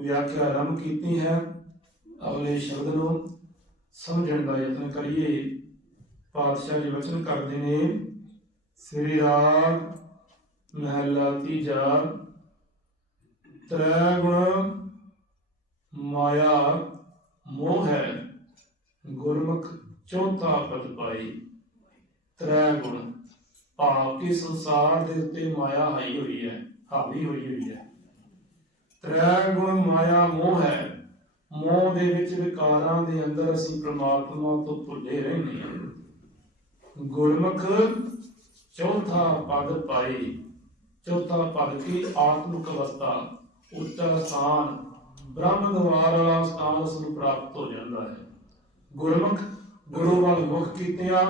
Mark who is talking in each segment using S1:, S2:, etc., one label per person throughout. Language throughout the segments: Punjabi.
S1: ਵਿਆਖਿਆ ਆਰੰਭ ਕੀਤੀ ਹੈ। ਅਗਲੇ ਸ਼ਬਦ ਨੂੰ ਸਮਝਣ ਦਾ ਯਤਨ ਕਰੀਏ। ਪਾਤਸ਼ਾਹ ਜੀ ਵਚਨ ਕਰਦੇ ਨੇ, ਸ੍ਰੀ ਰਾਗ ਮਹਲਾ ਤੀਜਾ, ਤ੍ਰੈ ਗੁਣ ਮਾਇਆ ਮੋਹ ਹੈ, ਗੁਰਮੁਖ ਚੌਥਾ ਪਦ ਪਾਈ। ਤ੍ਰੈ ਗੁਣ, ਭਾਵ ਕਿ ਸੰਸਾਰ ਦੇ ਉੱਤੇ ਮਾਇਆ ਹਾਈ ਹੋਈ ਹੈ, ਹਾਵੀ ਹੋਈ ਹੋਈ ਹੈ। ਤ੍ਰੈ ਗੁਣ ਮਾਇਆ ਮੋਹ ਹੈ। ਮੋਹ ਦੇ ਵਿੱਚ ਵਿਕਾਰਾਂ ਦੇ ਅੰਦਰ ਅਸੀਂ ਪ੍ਰਮਾਤਮਾ ਤੋਂ ਭੁੱਲੇ ਰਹਿੰਦੇ ਹਾਂ। ਗੁਰਮੁਖ ਚੌਥਾ ਪਦ ਪਾਈ। ਚੌਥਾ ਪਦ ਕੀ? ਆਤਮਿਕ ਅਵਸਥਾ। ਉੱਚਾ ਸਥਾਨ। ਬ੍ਰਹਮ ਦਵਾਰ ਵਾਲਾ ਸਥਾਨ ਉਸ ਨੂੰ ਪ੍ਰਾਪਤ ਹੋ ਜਾਂਦਾ ਹੈ। ਗੁਰਮੁਖ, ਗੁਰੂ ਵੱਲ ਮੁਖ ਕੀਤਿਆਂ,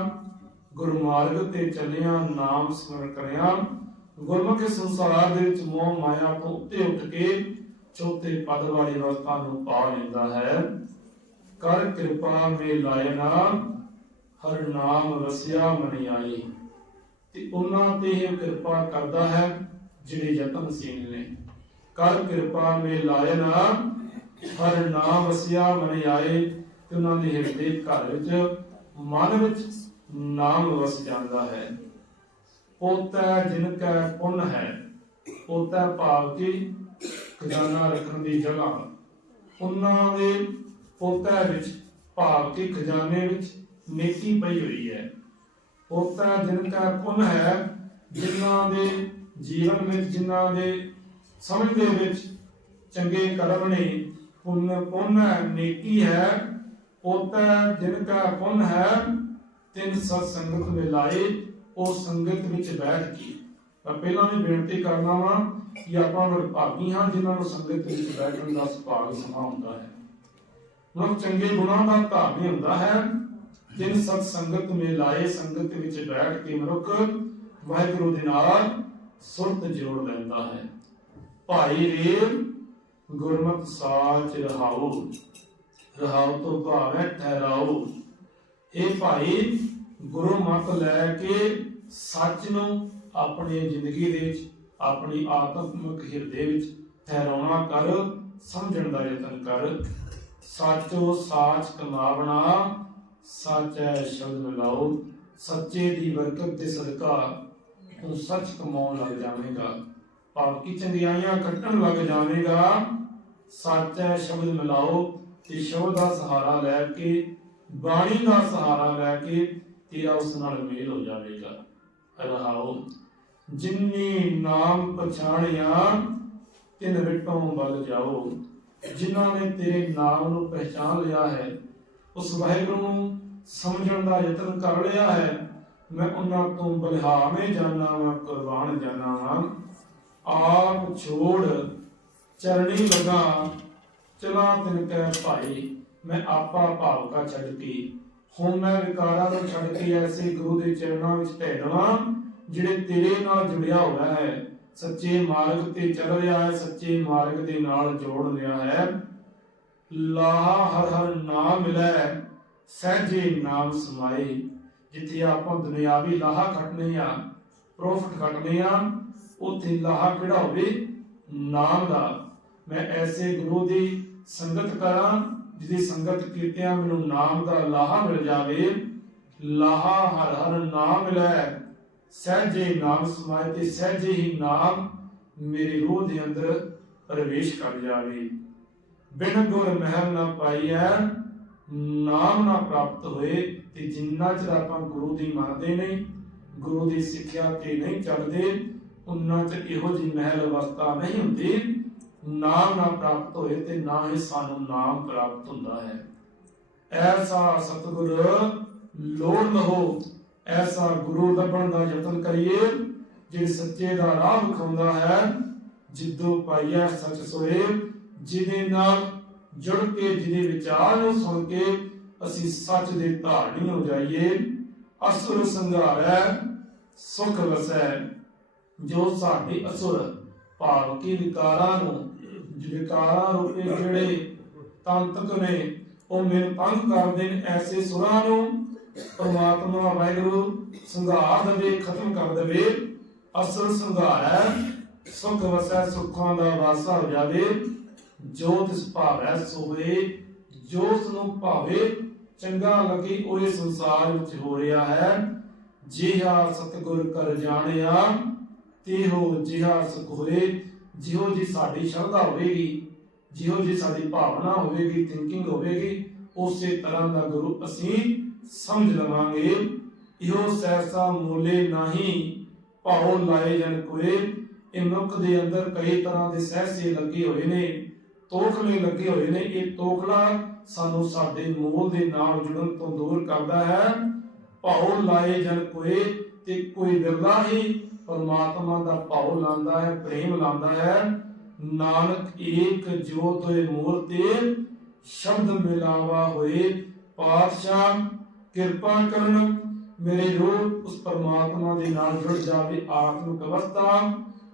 S1: ਗੁਰਮਾਰਗ ਤੇ ਚੱਲਿਆ, ਨਾਮ ਸਿਮਰਨ ਕਰਿਆ ਗੁਰਮੁਖ ਸੰਸਾਰ ਦੇ ਵਿੱਚ ਮੋਹ ਮਾਇਆ ਤੋਂ ਉੱਤੇ ਉੱਠ ਕੇ ਚੌਥੇ ਪਦ ਵਾਲੀ ਅਵਸਥਾ ਨੂੰ ਪਾ ਲੈਂਦਾ ਹੈ। ਕਰ ਕਿਰਪਾ ਮੇ ਲਾਇਨਾ, ਹਰ ਨਾਮ ਵਸਿਆ ਮਨ ਆਈ। ਤੇ ਉਹਨਾਂ ਤੇ ਇਹ ਕਿਰਪਾ ਕਰਦਾ ਹੈ ਜਿਹੜੇ ਯਤਨਸ਼ੀਲ ਨੇ। ਕਰ ਕਿਰਪਾ ਮੇ ਲਾਇਨਾ, ਹਰ ਨਾਮ ਵਸਿਆ ਮਨ ਆਏ। ਤੇ ਉਹਨਾਂ ਦੇ ਹਿਰਦੇ ਘਰ ਵਿੱਚ, ਮਨ ਵਿੱਚ ਨਾਮ ਵਸ ਜਾਂਦਾ ਹੈ। ਪੋਤਾ ਜਿਨ ਕੈ ਪੁੰਨ ਹੈ ਪੋਤਾ ਭਾਵ ਕਿ? ਖਜ਼ਾਨਾ ਰੱਖਣ ਦੀ ਜਗ੍ਹਾ। ਉਹਨਾਂ ਦੇ ਪੋਤਾ ਵਿੱਚ ਭਾਵ ਕਿ? ਖਜ਼ਾਨੇ ਵਿੱਚ ਨੇਕੀ ਪਈ ਹੋਈ ਹੈ। ਪੋਤਾ ਜਿਨ ਕਾ ਪੁੰਨ ਹੈ ਜਿਨ੍ਹਾਂ ਦੇ ਜੀਵਨ ਵਿੱਚ ਜਿਨ੍ਹਾਂ ਦੇ ਸਮਝ ਦੇ ਵਿੱਚ ਚੰਗੇ ਕਰਮ ਨੇ ਪੁੰਨ ਪੁੰਨ ਹੈ, ਨੇਕੀ ਹੈ। ਪੋਤਾ ਜਿਨ ਕਾ ਪੁੰਨ ਹੈ ਤਿੰਨ ਸਤ ਸੰਗਤ ਮਿਲਾਏ। ਉਹ ਸੰਗਤ ਵਿੱਚ ਬੈਠ ਕੇ ਮੈਂ ਪਹਿਲਾਂ ਵੀ ਬੇਨਤੀ ਕਰਨਾ ਵਾਂ ਕਿ ਆਪਾਂ ਵਡਭਾਗੀ ਹਾਂ ਜਿਨ੍ਹਾਂ ਨੂੰ ਸੰਗਤ ਵਿੱਚ ਬੈਠਣ ਦਾ ਸੁਭਾਗ ਸਮਾ ਹੁੰਦਾ ਹੈ। ਮਨੁੱਖ ਚੰਗੇ ਗੁਣਾਂ ਦਾ ਧਾਰਨੀ ਹੁੰਦਾ ਹੈ। ਜਿਨ ਸਤ ਸੰਗਤ ਮੇ ਲਾਏ ਸੰਗਤ ਵਿੱਚ ਬੈਠ ਕੇ ਮਨੁੱਖ ਵਾਹਿਗੁਰੂ ਦੇ ਨਾਲ ਸੁਰਤ ਜੋੜ ਲੈਂਦਾ ਹੈ। ਭਾਈ ਰੇਲ, ਗੁਰਮਤ ਸਾਚ ਰਹਾਉ ਰਹਾਉ ਤੋਂ ਭਾਵ ਹੈ ਠਹਿਰਾਉ ਇਹ ਭਾਈ ਗੁਰੂ ਮਤ ਲੈ ਕੇ ਸੱਚ ਨੂੰ ਆਪਣੀ ਜ਼ਿੰਦਗੀ ਦੇ ਵਿੱਚ, ਆਪਣੀ ਆਤਮਿਕ ਹਿਰਦੇ ਵਿੱਚ ਠਹਿਰਾਉਣਾ ਕਰ, ਸਮਝਣ ਦਾ ਯਤਨ ਕਰ। ਸਾਚੋ ਸਾਚ ਕਮਾਵਣਾ ਸਾਚੈ ਸ਼ਬਦ ਮਿਲਾਓ ਸੱਚੇ ਦੀ ਬਰਕਤ ਤੇ ਸਦਕਾ ਤੂੰ ਸੱਚ ਕਮਾਉਣ ਲੱਗ ਜਾਵੇਂਗਾ। ਭਾਵ ਕੀ ਚੰਗਿਆਈਆਂ ਕੱਟਣ ਲੱਗ ਜਾਵੇਂਗਾ। ਸਾਚੈ ਸ਼ਬਦ ਮਿਲਾਓ ਤੇ ਸ਼ਬਦ ਦਾ ਸਹਾਰਾ ਲੈ ਕੇ, ਬਾਣੀ ਦਾ ਸਹਾਰਾ ਲੈ ਕੇ ਤੇਰਾ ਉਸ ਨਾਲ ਮੇਲ ਹੋ ਜਾਵੇਗਾ ਰਹਾਓ ਜਿਨਨੀ ਨਾਮ ਪਛਾਣਿਆ ਤਿਨ ਵਿਟੋਂ ਵੱਲ ਜਾਓ ਜਿਨ੍ਹਾਂ ਨੇ ਤੇਰੇ ਨਾਮ ਨੂੰ ਪਹਿਚਾਨ ਲਿਆ ਹੈ ਉਸ ਵਾਹਿਗੁਰੂ ਨੂੰ ਸਮਝਣ ਦਾ ਯਤਨ ਕਰ ਲਿਆ ਹੈ ਮੈਂ ਉਹਨਾਂ ਤੋਂ ਬਲਿਹਾਵੇਂ ਜਾਣਾ ਵਾਂ ਕੁਰਬਾਨ ਜਾਣਾ ਵਾਂ ਆਪ ਛੋੜ ਚਰਣੀ ਲਗਾ ਚਲਾ ਤਿਨ ਕੈ ਭਾਈ ਮੈਂ ਆਪਾ ਭਾਵਕਾ ਛੱਡ ਕੇ ਹੁਣ ਮੈਂ ਵਿਕਾਰਾਂ ਨੂੰ ਛੱਡ ਕੇ ਐਸੇ ਗੁਰੂ ਦੇ ਚਰਨਾਂ ਵਿੱਚ ਢਹਿਣਾ ਜਿਹੜੇ ਤੇਰੇ ਨਾਲ ਜੁੜਿਆ ਹੋਇਆ ਹੈ। ਸੱਚੇ ਮਾਰਗ ਤੇ ਚੱਲ ਰਿਹਾ ਹੈ, ਸੱਚੇ ਮਾਰਗ ਦੇ ਨਾਲ ਜੋੜ ਰਿਹਾ ਹੈ। ਲਾਹ ਹਰ ਹਰ ਨਾਮ ਮਿਲੈ, ਸਹਿਜੇ ਨਾਮ ਸਮਾਏ। ਜਿੱਥੇ ਆਪਾਂ ਦੁਨਿਆਵੀ ਲਾਹਾ ਖਟਨੇ ਆ ਪ੍ਰੋਫਿਟ ਖਟਨੇ ਆ, ਉੱਥੇ ਲਾਹਾ ਕਿਹੜਾ ਹੋਵੇ? ਨਾਮ ਦਾ। ਮੈਂ ਐਸੇ ਗੁਰੂ ਦੀ ਸੰਗਤ ਕਰਾਂ ਜਿਹਦੀ ਸੰਗਤ ਕੀਤਿਆਂ ਮੈਨੂੰ ਨਾਮ ਦਾ ਲਾਹਾ ਮਿਲ ਜਾਵੇ, ਲਾਹਾ ਹਰ ਹਰ ਨਾਮ ਮਿਲੈ ਸਹਿਜੇ ਨਾਮ ਸਮਾਏ ਤੇ ਸਹਿਜੇ ਹੀ ਨਾਮ ਮੇਰੀ ਰੂਹ ਦੇ ਅੰਦਰ ਪ੍ਰਵੇਸ਼ ਕਰ ਜਾਵੇ। ਬਿਨ ਗੁਰ ਮਹਿਲ ਨਾ ਪਾਈਐ, ਨਾਮ ਨਾ ਪ੍ਰਾਪਤ ਹੋਏ ਤੇ ਜਿੰਨਾ ਚਿਰ ਆਪਾਂ ਗੁਰੂ ਦੀ ਮੰਨਦੇ ਨਹੀਂ, ਗੁਰੂ ਦੀ ਸਿੱਖਿਆ ਤੇ ਨਹੀਂ ਚੱਲਦੇ, ਉਨਾ ਚਿਰ ਇਹੋ ਜੀ ਮਹਿਲ ਅਵਸਥਾ ਨਹੀਂ ਹੁੰਦੀ ਨਾਮ ਨਾ ਪ੍ਰਾਪਤ ਹੋਏ ਤੇ ਨਾ ਹੀ ਸਾਨੂੰ ਨਾਮ ਪ੍ਰਾਪਤ ਹੁੰਦਾ ਹੈ। ਐਸਾ ਸਤਿਗੁਰ ਲੋੜ ਲਹੋ ਐਸਾ ਗੁਰੂ ਲੱਭਣ ਦਾ ਯਤਨ ਕਰੀਏ ਜਿਹੜੇ ਸੱਚੇ ਦਾ ਰਾਹ ਵਿਖਾਉਂਦਾ ਹੈ, ਜਿੱਦੋਂ ਪਾਈਆ ਸੱਚ ਸੋਏ, ਜਿਹਦੇ ਨਾਲ ਜੁੜ ਕੇ, ਜਿਹਦੇ ਵਿਚਾਰ ਨੂੰ ਸੁਣ ਕੇ ਅਸੀਂ ਸੱਚ ਦੇ ਧਾਰਨੀ ਹੋ ਜਾਈਏ, ਅਸੁਰ ਸੰਘਾਰੈ, ਸੁਖ ਵਸੈ। ਜੋ ਸਾਡੇ ਅਸੁਰ ਭਾਵ ਕੀ ਵਿਕਾਰਾਂ ਨੂੰ ਵਿਕਾਰਾਂ ਰੂਪੇ ਜਿਹੜੇ ਤੰਤਕ ਨੇ, ਉਹ ਮੈਨੂੰ ਕਰਦੇ ਨੇ, ਐਸੇ ਸੁਰਾਂ ਨੂੰ ਪਰਮਾਤਮਾ ਵਾਹਿਗੁਰੂ ਸੰਘਾਰ ਦੇਵੇ ਖਤਮ ਕਰ ਦੇਵੇ। ਅਸਲ ਸੰਘਾਰ ਹੈ, ਸੁਖ ਵਸੈ, ਸੁੱਖਾਂ ਦਾ ਵਾਸਾ ਹੋ ਜਾਵੇ। ਜੋ ਤਿਸ ਭਾਵੈ ਸੋਏ ਜੋ ਉਸ ਨੂੰ ਭਾਵੇ, ਚੰਗਾ ਲੱਗੇ ਉਹ ਇਸ ਸੰਸਾਰ ਵਿੱਚ ਹੋ ਰਿਹਾ ਹੈ। ਜਿਹਾ ਸਤਿਗੁਰ ਕਰ ਜਾਣਿਆ, ਤੇਹੋ ਜਿਹਾ ਸੁਖ ਹੋਏ। ਜਿਹੋ ਜੀ ਸਾਡੀ ਸ਼ਰਧਾ ਹੋਵੇਗੀ ਜਿਹੋ ਜੀ ਸਾਡੀ ਭਾਵਨਾ ਹੋਵੇਗੀ ਥਿੰਕਿੰਗ ਹੋਵੇਗੀ, ਉਸੇ ਤਰ੍ਹਾਂ ਦਾ ਗੁਰੂ ਅਸੀਂ ਸਮਝ ਲਵਾਂਗੇ। ਇਹੋ ਸੈਸਾ ਮੂਲੇ ਨਹੀਂ ਭਾਉ ਲਾਏ ਜਨ ਕੋਏ। ਇਹ ਮਨੁੱਖ ਦੇ ਅੰਦਰ ਕਈ ਤਰ੍ਹਾਂ ਦੇ ਸਹਿਸੇ ਲੱਗੇ ਹੋਏ ਨੇ, ਤੋਖਲੇ ਲੱਗੇ ਹੋਏ ਨੇ। ਇਹ ਤੋਖਲਾ ਸਾਨੂੰ ਸਾਡੇ ਮੂਲ ਦੇ ਨਾਲ ਜੁੜਨ ਤੋਂ ਦੂਰ ਕਰਦਾ ਹੈ। ਭਾਉ ਲਾਏ ਜਨ ਕੋਏ ਤੇ ਕੋਈ ਵਿਰਲਾ ਹੀ ਪਰਮਾਤਮਾ ਦਾ ਭਾਉ ਲਾਂਦਾ ਹੈ, ਪ੍ਰੇਮ ਲਾਂਦਾ ਹੈ। ਨਾਨਕ ਏਕ ਜੋਤ ਹੋਏ ਮੂਲ ਤੇ ਸ਼ਬਦ ਮਿਲਾਵਾ ਹੋਏ ਪਾਤਸ਼ਾਹ, ਕਿਰਪਾ ਕਰਨ ਮੇਰੀ ਰੂਹ ਉਸ ਪਰਮਾਤਮਾ ਦੇ ਨਾਲ ਜੁੜ ਜਾਵੇ ਆਤਮਿਕ ਅਵਸਥਾ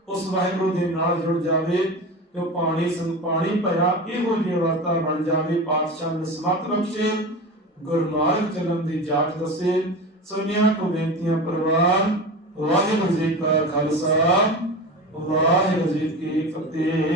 S1: ਉਸ ਵਾਹਿਗੁਰੂ ਦੇ ਨਾਲ ਜੁੜ ਜਾਵੇ ਤੇ ਪਾਣੀ ਸੰਗ ਪਾਣੀ ਭਇਆ ਇਹੋ ਜਿਹੀ ਅਵਸਥਾ ਬਣ ਜਾਵੇ, ਪਾਤਸ਼ਾਹ ਨੂੰ ਸਮਤ ਬਖਸ਼ੇ ਗੁਰਮਾਰਗ ਜਨਮ ਦੀ ਜਾਚ ਦੱਸੇ ਸੁਨਿਆ ਕੋ ਬੇਨਤੀਆਂ ਪ੍ਰਵਾਨ ਵਾਹਿਗੁਰੂ ਜੀ ਕਾ ਖਾਲਸਾ ਵਾਹਿਗੁਰੂ ਜੀ ਕੀ ਫਤਿਹ।